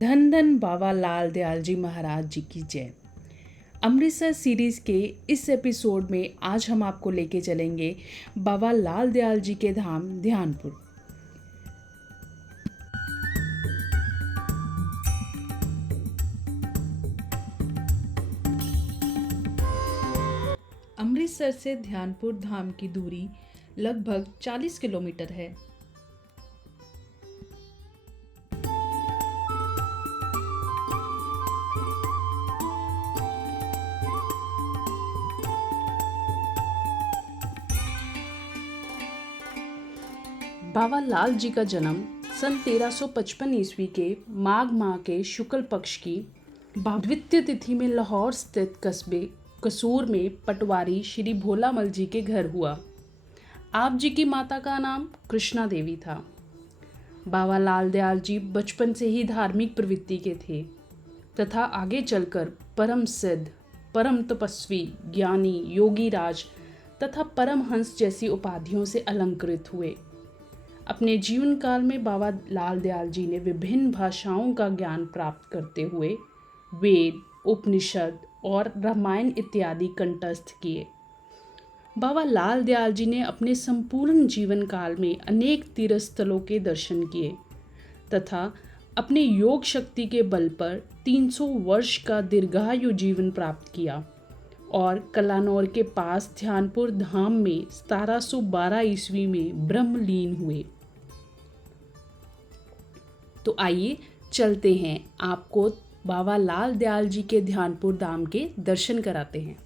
धन धन बाबा लाल दयाल जी महाराज जी की जय। अमृतसर सीरीज़ के इस एपिसोड में आज हम आपको लेके चलेंगे बाबा लाल दयाल जी के धाम ध्यानपुर। अमृतसर से ध्यानपुर धाम की दूरी लगभग 40 किलोमीटर है। बाबा लाल जी का जन्म सन 1355 ईस्वी के माघ माह के शुक्ल पक्ष की द्वितीय तिथि में लाहौर स्थित कस्बे कसूर में पटवारी श्री भोलामल जी के घर हुआ। आप जी की माता का नाम कृष्णा देवी था। बाबा लाल दयाल जी बचपन से ही धार्मिक प्रवृत्ति के थे तथा आगे चलकर परम सिद्ध, परम तपस्वी, ज्ञानी, योगी राज तथा परमहंस जैसी उपाधियों से अलंकृत हुए। अपने जीवन काल में बाबा लाल दयाल जी ने विभिन्न भाषाओं का ज्ञान प्राप्त करते हुए वेद, उपनिषद और रामायण इत्यादि कंठस्थ किए। बाबा लाल दयाल जी ने अपने संपूर्ण जीवन काल में अनेक तीर्थ स्थलों के दर्शन किए तथा अपने योग शक्ति के बल पर 300 वर्ष का दीर्घायु जीवन प्राप्त किया और कलानौर के पास ध्यानपुर धाम में 1712 ईस्वी में ब्रह्मलीन हुए। तो आइए चलते हैं, आपको बाबा लाल दयाल जी के ध्यानपुर धाम के दर्शन कराते हैं।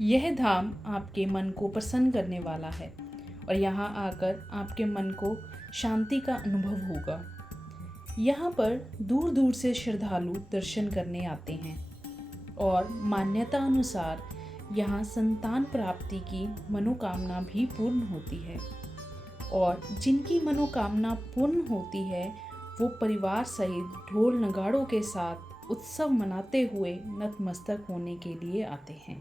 यह धाम आपके मन को प्रसन्न करने वाला है और यहाँ आकर आपके मन को शांति का अनुभव होगा। यहाँ पर दूर दूर से श्रद्धालु दर्शन करने आते हैं और मान्यता अनुसार यहाँ संतान प्राप्ति की मनोकामना भी पूर्ण होती है और जिनकी मनोकामना पूर्ण होती है वो परिवार सहित ढोल नगाड़ों के साथ उत्सव मनाते हुए नतमस्तक होने के लिए आते हैं।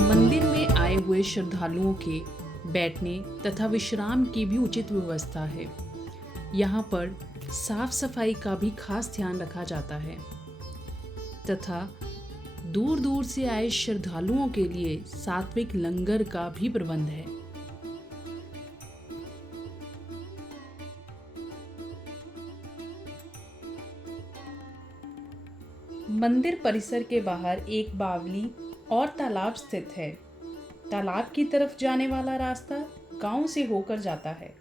मंदिर में आए हुए श्रद्धालुओं के बैठने तथा विश्राम की भी उचित व्यवस्था है। यहाँ पर साफ सफाई का भी खास ध्यान रखा जाता है तथा दूर दूर से आए श्रद्धालुओं के लिए सात्विक लंगर का भी प्रबंध है। मंदिर परिसर के बाहर एक बावली और तालाब स्थित है। तालाब की तरफ जाने वाला रास्ता गांव से होकर जाता है।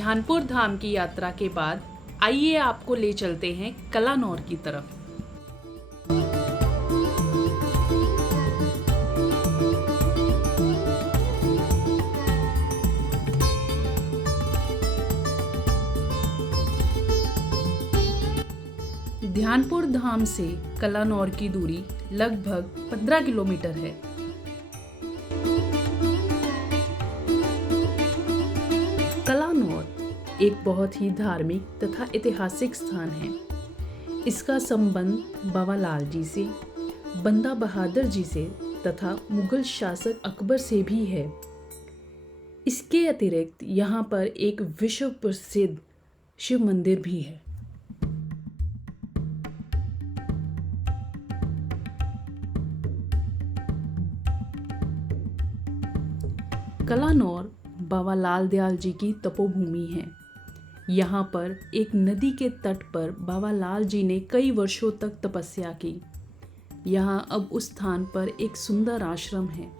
ध्यानपुर धाम की यात्रा के बाद आइए आपको ले चलते हैं कलानौर की तरफ। ध्यानपुर धाम से कलानौर की दूरी लगभग 15 किलोमीटर है। कलानौर एक बहुत ही धार्मिक तथा ऐतिहासिक स्थान है। इसका संबंध बाबा लाल जी से, बंदा बहादुर जी से तथा मुगल शासक अकबर से भी है। इसके अतिरिक्त यहाँ पर एक विश्व प्रसिद्ध शिव मंदिर भी है। कलानौर बाबा लाल दयाल जी की तपोभूमि है। यहाँ पर एक नदी के तट पर बाबा लाल जी ने कई वर्षों तक तपस्या की। यहाँ अब उस स्थान पर एक सुंदर आश्रम है।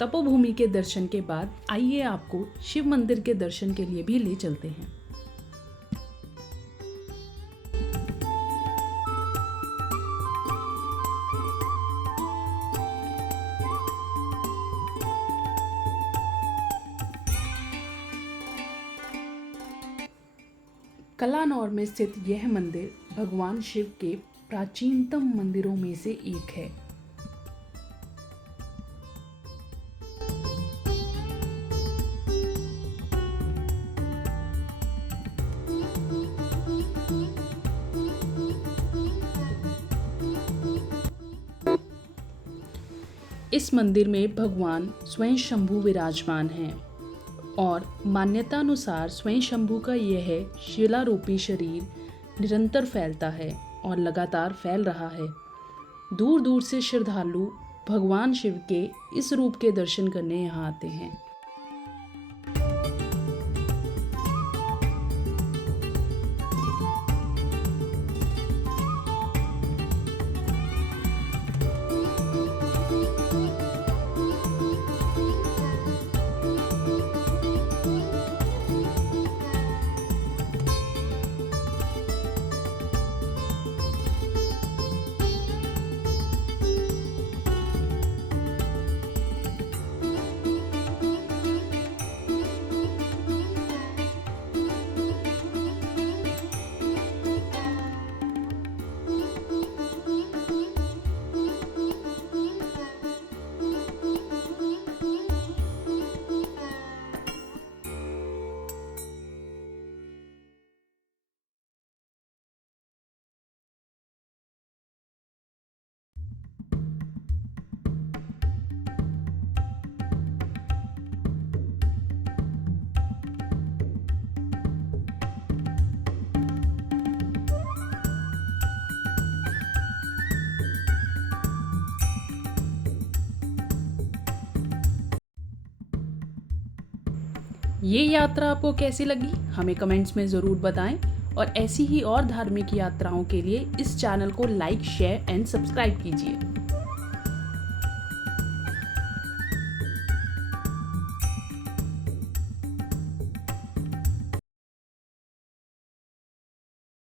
तपोभूमि के दर्शन के बाद आइए आपको शिव मंदिर के दर्शन के लिए भी ले चलते हैं। कलानौर में स्थित यह मंदिर भगवान शिव के प्राचीनतम मंदिरों में से एक है। इस मंदिर में भगवान स्वयं शंभु विराजमान हैं और मान्यता अनुसार स्वयं शंभु का यह शिलारूपी शरीर निरंतर फैलता है और लगातार फैल रहा है। दूर दूर से श्रद्धालु भगवान शिव के इस रूप के दर्शन करने यहाँ आते हैं। ये यात्रा आपको कैसी लगी हमें कमेंट्स में ज़रूर बताएं और ऐसी ही और धार्मिक यात्राओं के लिए इस चैनल को लाइक, शेयर एंड सब्सक्राइब कीजिए।